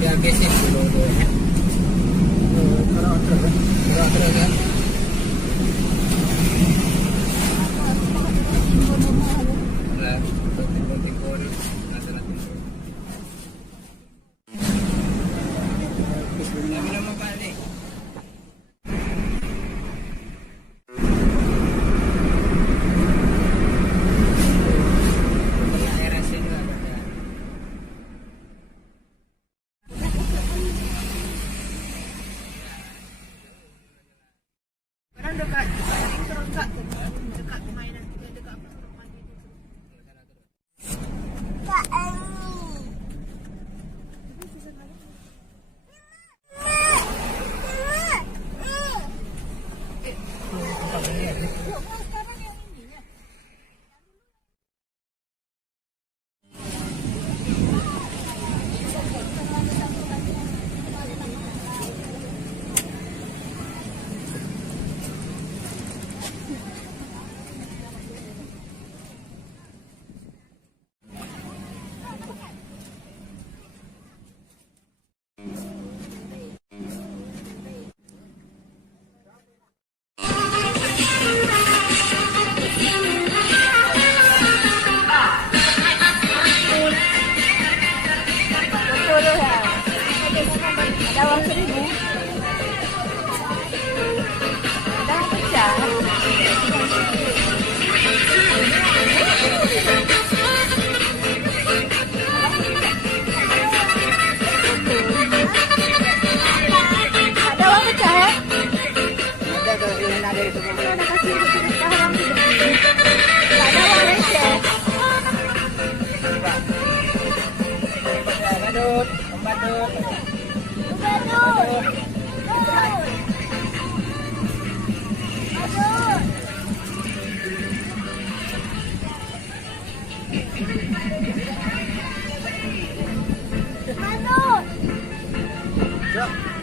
Dia geser dulu tu. Gerak terus kan. Lah, timbul ni. Nama balik. Dekat permainan dekat mandi tu. Kak Ani. Ada wang 1,000. Ada wang pecah. Ada wang pecah ya? Ada tu, ada itu. Ada kasih pecah wang tu. Ada wang receh. Badut, badut.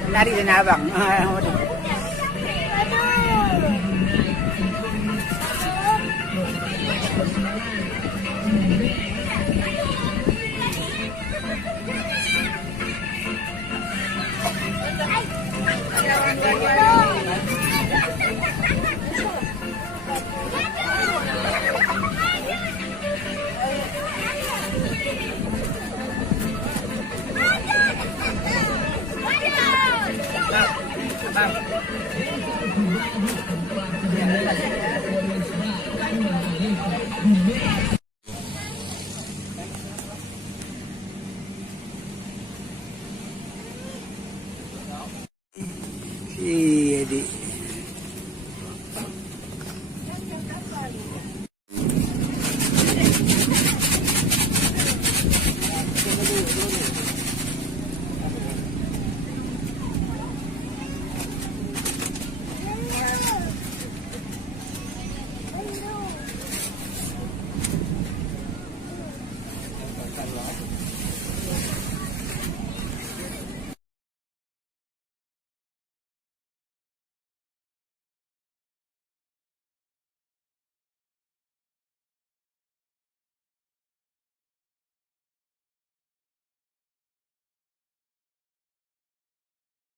Lari je nak abang. Adik.